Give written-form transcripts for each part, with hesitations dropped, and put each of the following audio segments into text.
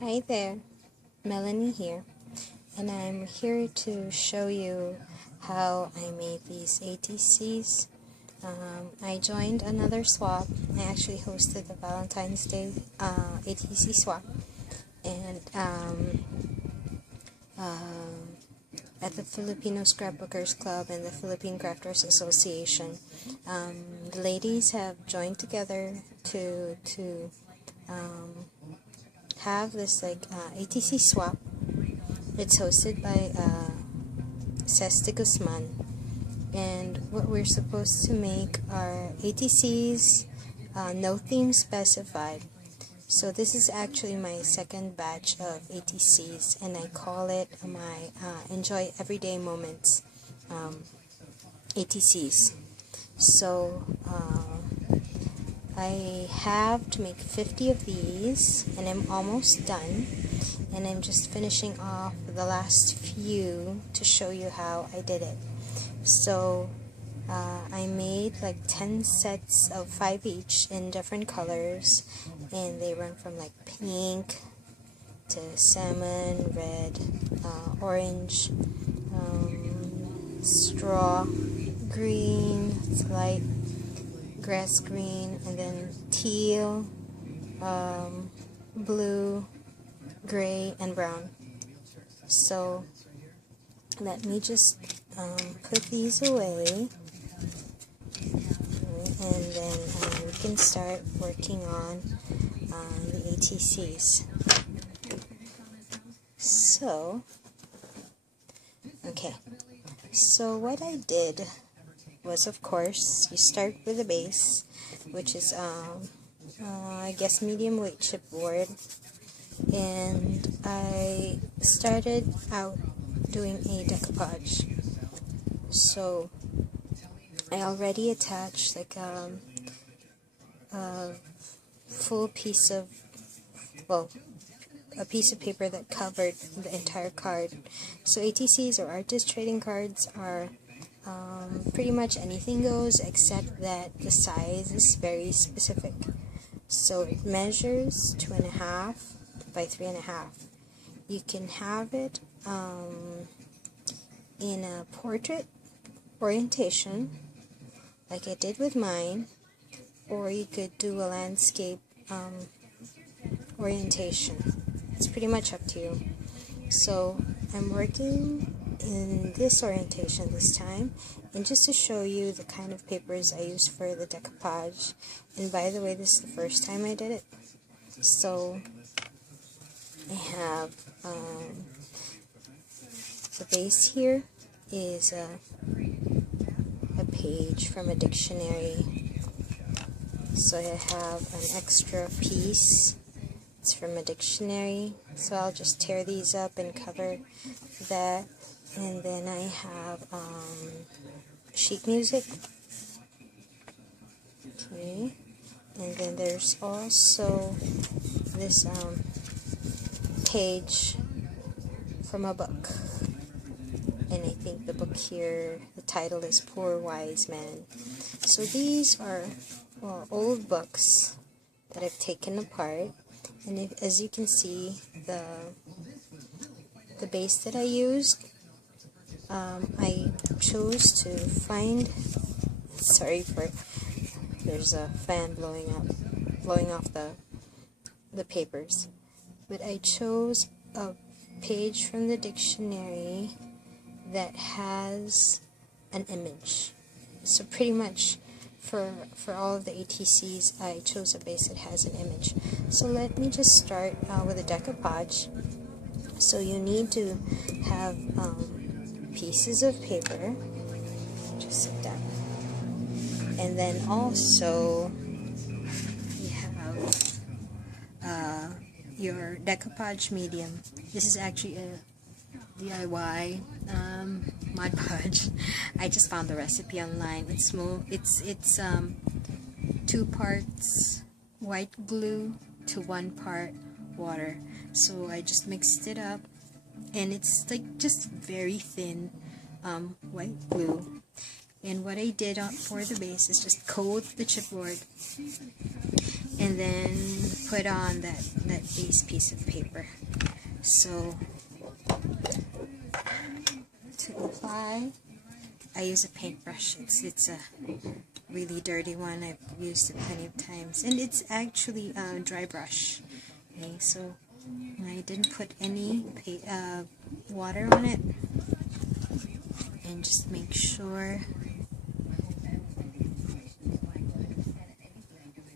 Hi there, Melanie here, and I'm here to show you how I made these ATCs. I joined another swap. I actually hosted the Valentine's Day ATC Swap, and at the Filipino Scrapbookers Club and the Philippine Crafters Association. The ladies have joined together to have this ATC Swap. It's hosted by Ceste Guzman, and what we're supposed to make are ATCs, no theme specified. So this is actually my second batch of ATCs, and I call it my Enjoy Everyday Moments ATCs. So I have to make 50 of these, and I'm almost done, and I'm just finishing off the last few to show you how I did it. So I made like 10 sets of 5 each in different colors, and they run from like pink to salmon, red, orange, straw, green, light grass green, and then teal, blue, gray, and brown. So let me just put these away, and then we can start working on the ATCs. So, okay, so what I did was, of course, you start with a base, which is I guess medium weight chipboard, and I started out doing a decoupage. So I already attached like a full piece of, well, a piece of paper that covered the entire card. So ATCs, or artist trading cards, are pretty much anything goes, except that the size is very specific. So it measures 2.5 by 3.5. You can have it in a portrait orientation, like I did with mine, or you could do a landscape orientation. It's pretty much up to you. So I'm working in this orientation this time, and just to show you the kind of papers I use for the decoupage. And by the way, this is the first time I did it. So I have the base here is a page from a dictionary. So I have an extra piece. It's from a dictionary. So I'll just tear these up and cover that. And then I have sheet music. Okay. And then there's also this page from a book. And I think the book here, the title is Poor Wise Man. So these are old books that I've taken apart. And as you can see, the base that I used, I chose to find, there's a fan blowing off the papers, but I chose a page from the dictionary that has an image. So pretty much for all of the ATCs, I chose a base that has an image. So let me just start with a decoupage. So you need to have pieces of paper, just like that, and then also you have your decoupage medium. This is actually a DIY Mod Podge. I just found the recipe online. It's 2 parts white glue to 1 part water. So I just mixed it up, and it's like just very thin white glue. And what I did for the base is just coat the chipboard and then put on that base piece of paper. So to apply, I use a paintbrush. It's a really dirty one. I've used it plenty of times, and it's actually a dry brush. Okay, so I didn't put any water on it, and just make sure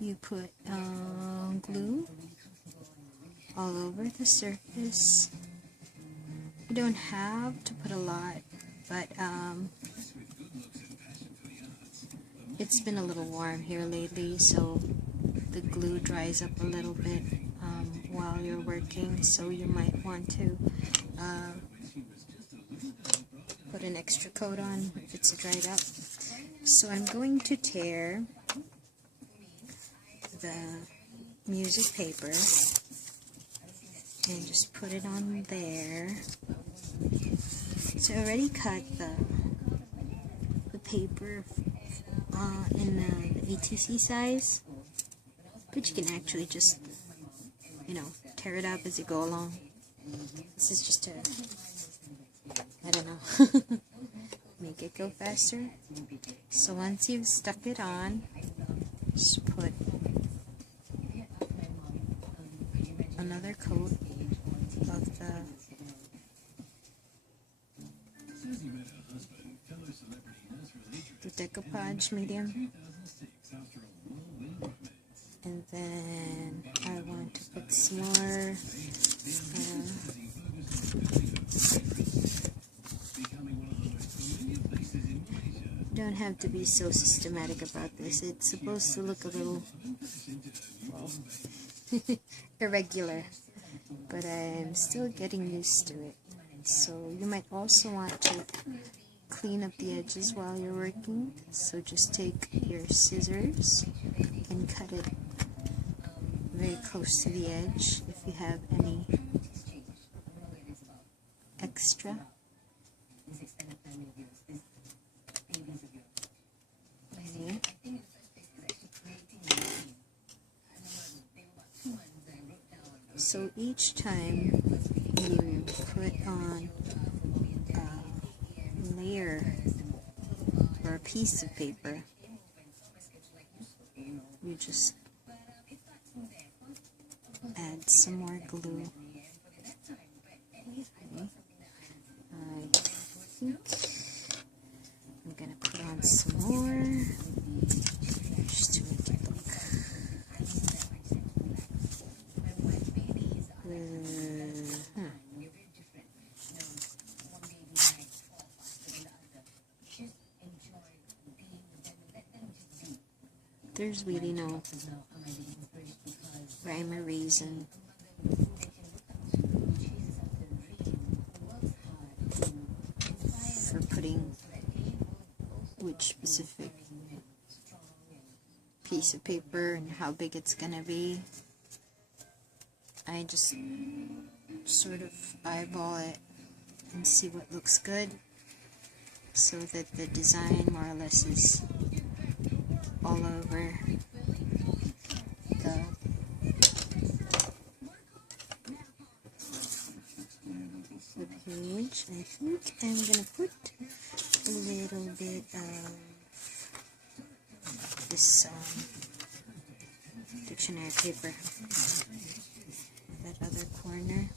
you put glue all over the surface. You don't have to put a lot, but it's been a little warm here lately, so the glue dries up a little bit while you're working, so you might want to put an extra coat on if it's dried up. So I'm going to tear the music paper and just put it on there. So I already cut the paper in the ATC size, but you can actually just, you know, tear it up as you go along. This is just to, I don't know, make it go faster. So once you've stuck it on, just put another coat of the decoupage medium, and then I want to put some more you don't have to be so systematic about this. It's supposed to look a little, well, irregular, but I'm still getting used to it. So you might also want to clean up the edges while you're working. So just take your scissors and cut it very close to the edge if you have any extra. Okay. So each time you put on a layer or a piece of paper, you just add some more glue. Okay. I think I'm going to put on some more just to make it look there's really no rhyme or reason for putting which specific piece of paper and how big it's gonna be. I just sort of eyeball it and see what looks good, so that the design more or less is all over the page. I think I'm gonna put a little bit of this dictionary paper, that other corner.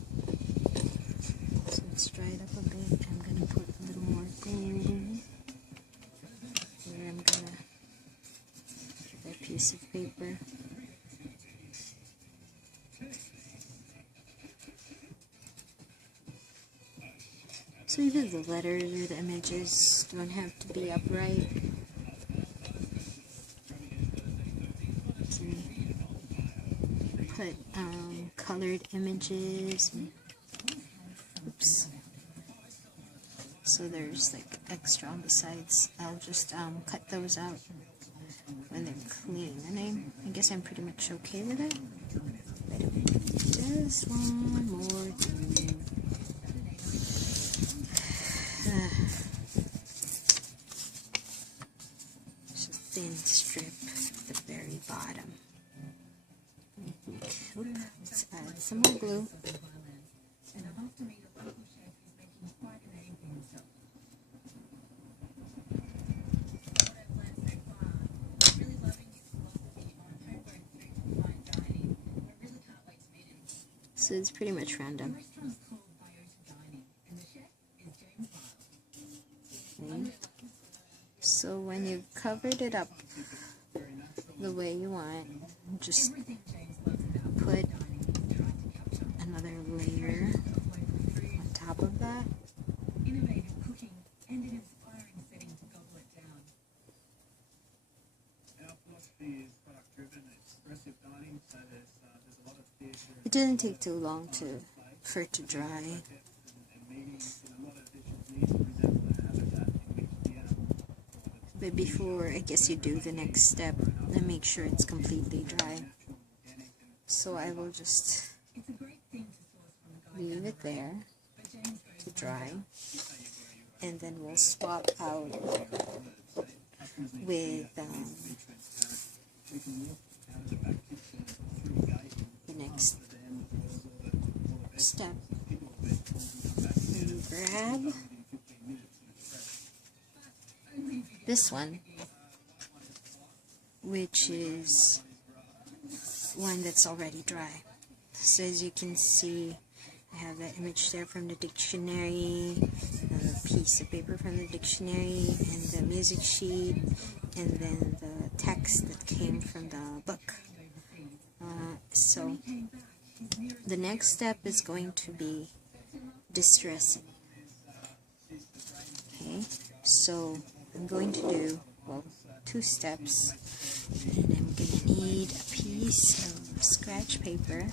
So it's dried up a bit. I'm gonna put a little more glue where I'm gonna get that piece of paper. So either the letters or the images don't have to be upright. So put colored images. Oops. So there's like extra on the sides. I'll just cut those out when they're clean. And I guess I'm pretty much okay with it. But just one more thing. Just a thin strip at the very bottom. Let's add some more glue. So it's pretty much random. Okay. So when you've covered it up the way you want, just put another layer on top of that. It didn't take too long for it to dry. But before, I guess you do the next step and make sure it's completely dry. So I will just leave it there to dry, and then we'll swap out with the next step. And grab this one, which is one that's already dry. So as you can see, I have that image there from the dictionary, a piece of paper from the dictionary, and the music sheet, and then the text that came from the book. So the next step is going to be distressing. Okay, so I'm going to do, well, 2 steps, and I'm going to need a piece of scratch paper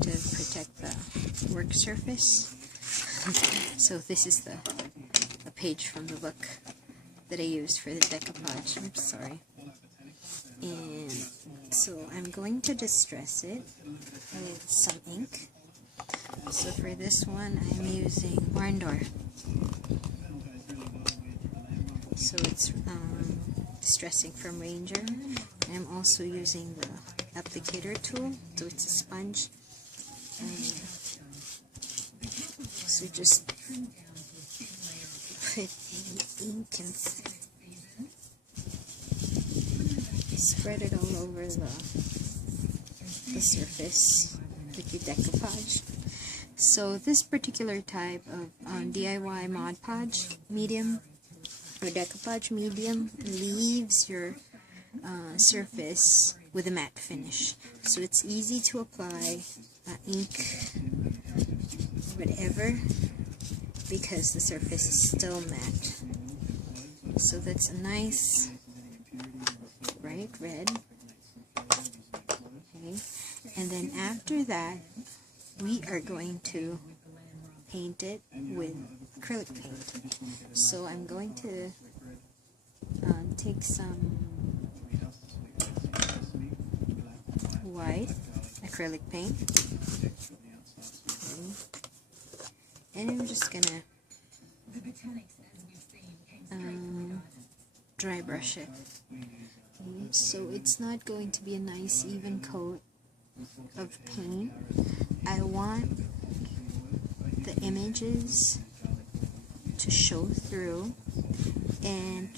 to protect the work surface. So this is a page from the book that I used for the decoupage. I'm sorry. And so I'm going to distress it with some ink. So for this one, I'm using Barn Door. So it's distressing from Ranger. I'm also using the applicator tool, so it's a sponge. So just put the ink and spread it all over the surface with the decoupage. So this particular type of DIY Mod Podge medium or decoupage medium leaves your surface with a matte finish. So it's easy to apply ink, whatever, because the surface is still matte. So that's a nice bright red. Okay, and then after that, we are going to paint it with acrylic paint. So I'm going to take some white acrylic paint, okay, and I'm just gonna dry brush it. Okay, so it's not going to be a nice even coat of paint. I want the images to show through, and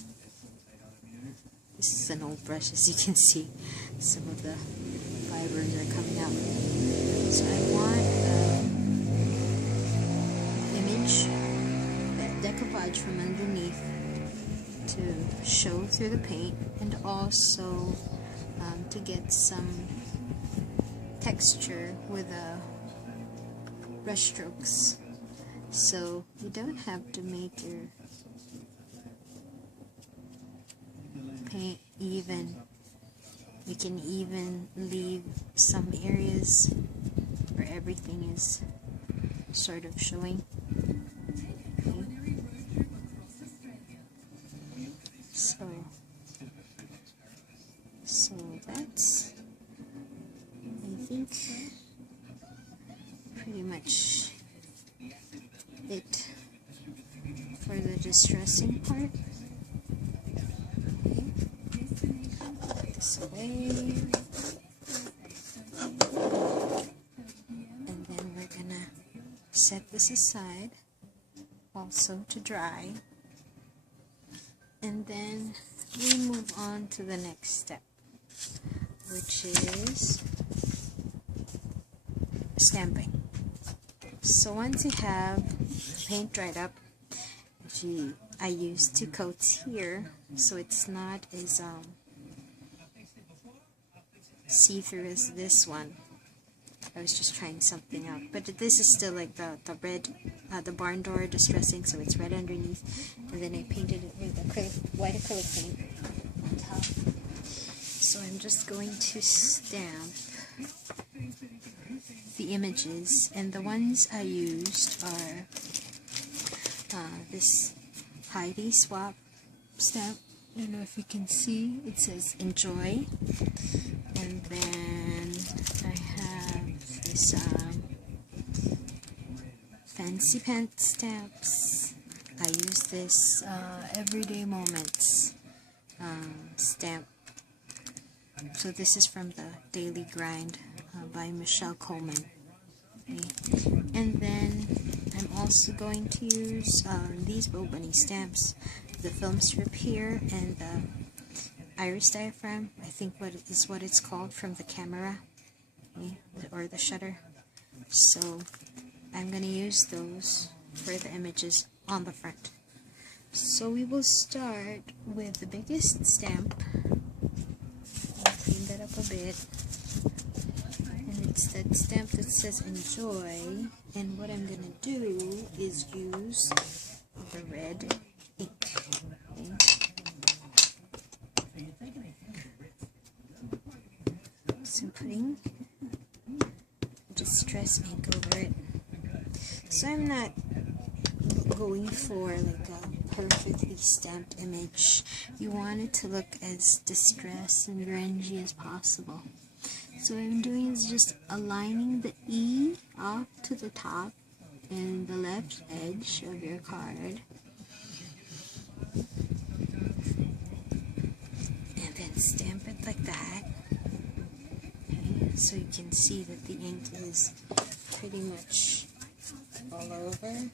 this is an old brush, as you can see. Some of the fibers are coming out. So I want the image, that decoupage from underneath, to show through the paint, and also to get some texture with the brush strokes. So you don't have to make your paint even. You can even leave some areas where everything is sort of showing. Okay. So that's, I think, pretty much it for the distressing part. Okay. Put this away. set this aside also to dry, and then we move on to the next step, which is stamping. So once you have the paint dried up, I use 2 coats here so it's not as see-through as this one. I was just trying something out, but this is still like the red, the barn door distressing, so it's red underneath, and then I painted it with white acrylic paint on top. So I'm just going to stamp the images, and the ones I used are this ATC Swap stamp. I don't know if you can see, it says enjoy, and then I have this fancy pants stamps. I use this everyday moments stamp. So this is from the Daily Grind by Michelle Coleman. Okay. And then I'm also going to use these Bo Bunny stamps, the film strip here, and the iris diaphragm, I think is what it's called, from the camera, okay, or the shutter. So I'm going to use those for the images on the front. So we will start with the biggest stamp. I'll clean that up a bit. And it's that stamp that says enjoy. And what I'm going to do is use the red ink. Okay. So I'm putting distress ink over it. So I'm not going for like a perfectly stamped image. You want it to look as distressed and grungy as possible. So what I'm doing is just aligning the E off to the top and the left edge of your card. And then stamp it like that. Okay, so you can see that the ink is pretty much all over. I'm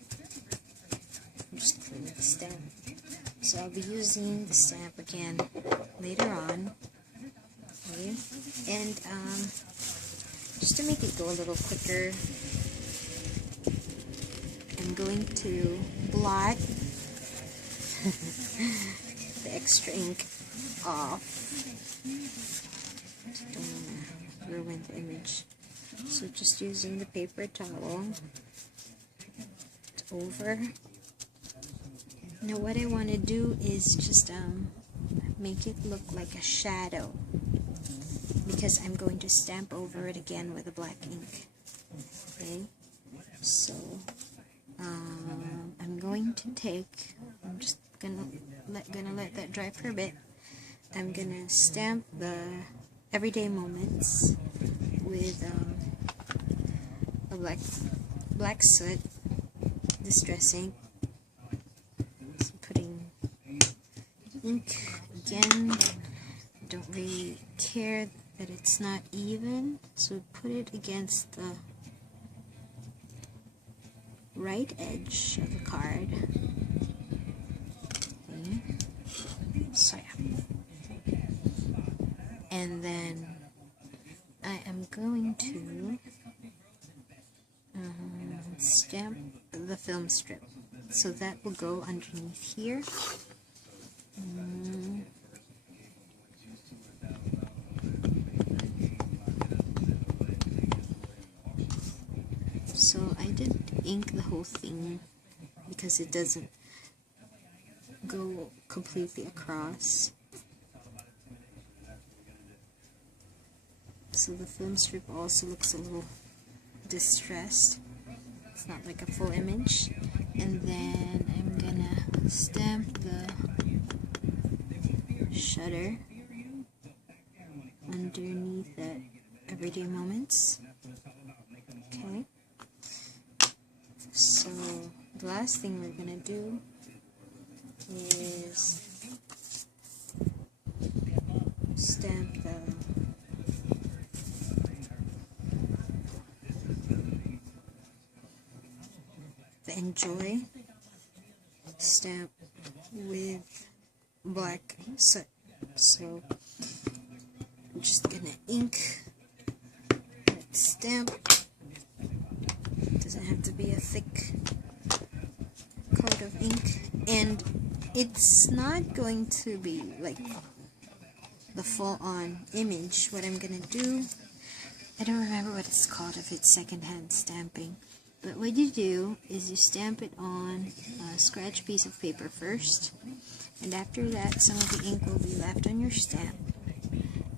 just cleaning the stamp. So I'll be using the stamp again later on. Okay. And just to make it go a little quicker, I'm going to blot the extra ink off. Just don't want to ruin the image. So just using the paper towel over. Now what I want to do is just make it look like a shadow, because I'm going to stamp over it again with a black ink. Okay, so I'm going to take, I'm just gonna let that dry for a bit. I'm gonna stamp the everyday moments with a black soot distress ink. So putting ink again. Don't really care that it's not even, so put it against the right edge of the card. Okay. So yeah. And then I am going to stamp the film strip. So that will go underneath here. So I didn't ink the whole thing because it doesn't go completely across. So the film strip also looks a little distressed. It's not like a full image. And then I'm gonna stamp the shutter underneath that everyday moments. Okay. So the last thing we're gonna do is stamp the the Enjoy stamp with black soot. So I'm just gonna ink that stamp. It doesn't have to be a thick coat of ink, and it's not going to be like the full-on image. What I'm gonna do, I don't remember what it's called if it's secondhand stamping, but what you do is you stamp it on a scratch piece of paper first, and after that some of the ink will be left on your stamp,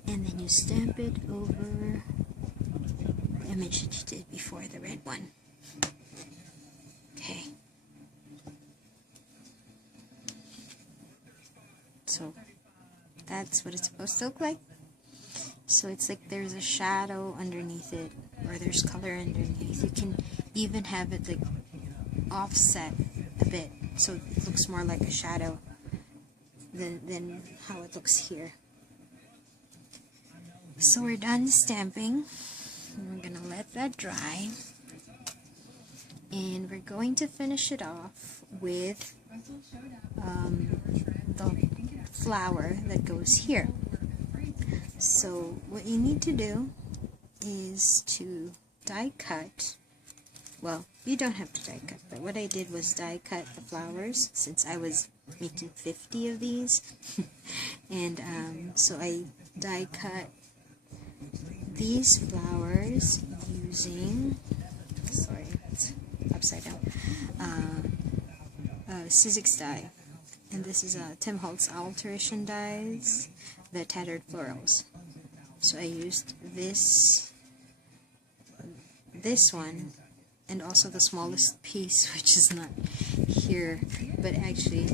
and then you stamp it over the image that you did before, the red one. Okay. So that's what it's supposed to look like. So it's like there's a shadow underneath it, or there's color underneath. You can even have it like offset a bit, so it looks more like a shadow than how it looks here. So we're done stamping. We're gonna let that dry, and we're going to finish it off with the flower that goes here. So what you need to do is to die cut. Well, you don't have to die cut, but what I did was die cut the flowers, since I was making 50 of these. And so I die cut these flowers using, sorry, it's upside down, Sizzix die. And this is Tim Holtz Alteration dies, the Tattered Florals. So I used this one, and also the smallest piece, which is not here, but actually,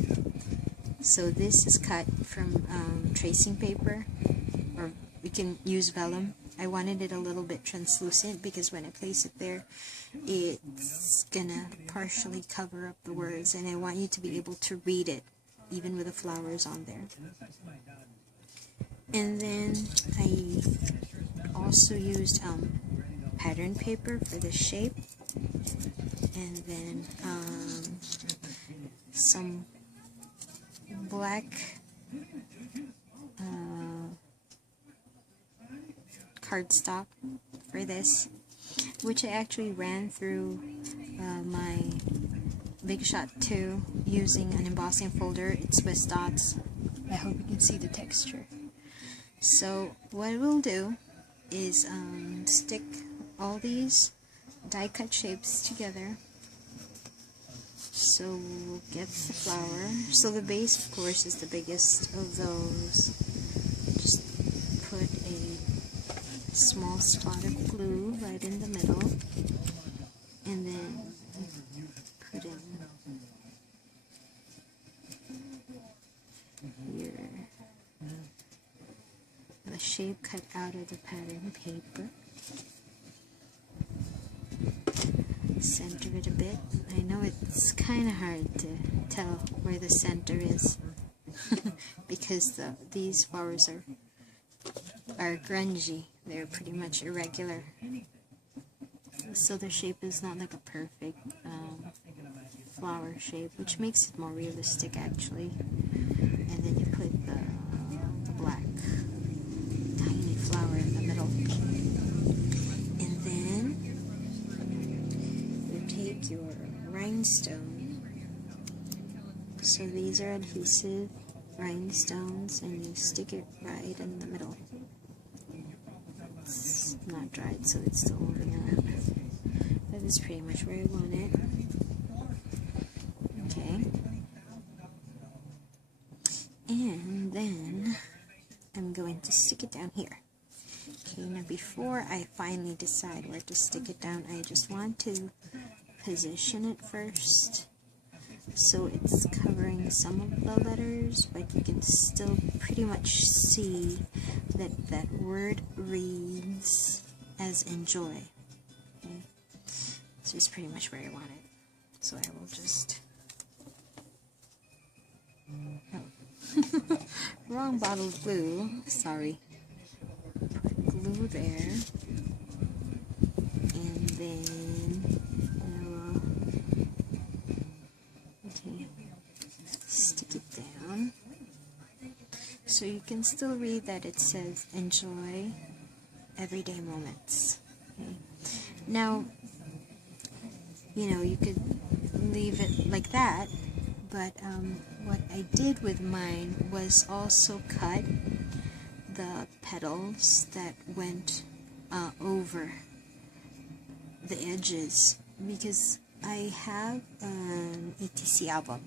so this is cut from tracing paper, or we can use vellum. I wanted it a little bit translucent because when I place it there, it's gonna partially cover up the words, and I want you to be able to read it even with the flowers on there. And then I also used pattern paper for the shape, and then some black cardstock for this, which I actually ran through my Big Shot 2 using an embossing folder. It's Swiss dots. I hope you can see the texture. So what we'll do is stick all these die cut shapes together. So we'll get the flower. So the base, of course, is the biggest of those. Just put a small spot of glue right in the middle, and then put in here the shape cut out of the pattern paper. Center it a bit. I know it's kind of hard to tell where the center is because these flowers are grungy. They're pretty much irregular, so the shape is not like a perfect flower shape, which makes it more realistic actually. And then you put the black tiny flower in the middle, and then you take your rhinestone. So these are adhesive rhinestones, and you stick it right in the middle. It's not dried, so it's still moving around. That is pretty much where I want it. Okay. And then I'm going to stick it down here. Okay, now before I finally decide where to stick it down, I just want to position it first so it's covering some of the letters, but you can still pretty much see that that word reads as enjoy. Okay, so it's pretty much where I want it. So I will just, oh, wrong bottle of glue, sorry. Put glue there, and then I will So you can still read that it says enjoy everyday moments. Okay. Now, you could leave it like that, but what I did with mine was also cut the petals that went over the edges, because I have an ATC album.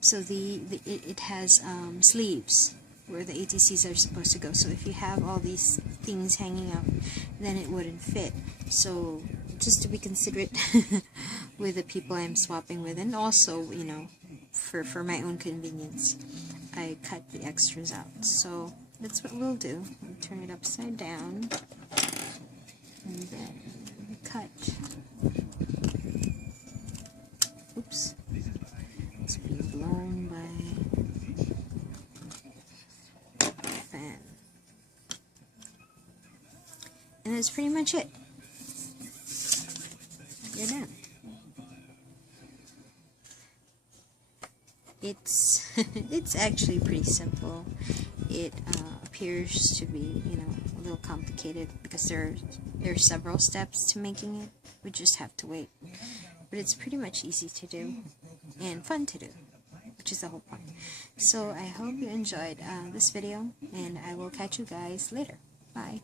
So it has sleeves where the ATCs are supposed to go. So if you have all these things hanging up, then it wouldn't fit. So just to be considerate with the people I'm swapping with, and also, for my own convenience, I cut the extras out. So that's what we'll do. We'll turn it upside down and then cut. Oops. It's being blown by a fan. And that's pretty much it. You're done. It's actually pretty simple. It appears to be, a little complicated because there are several steps to making it. We just have to wait. But it's pretty much easy to do and fun to do, which is the whole point. So I hope you enjoyed this video, and I will catch you guys later. Bye.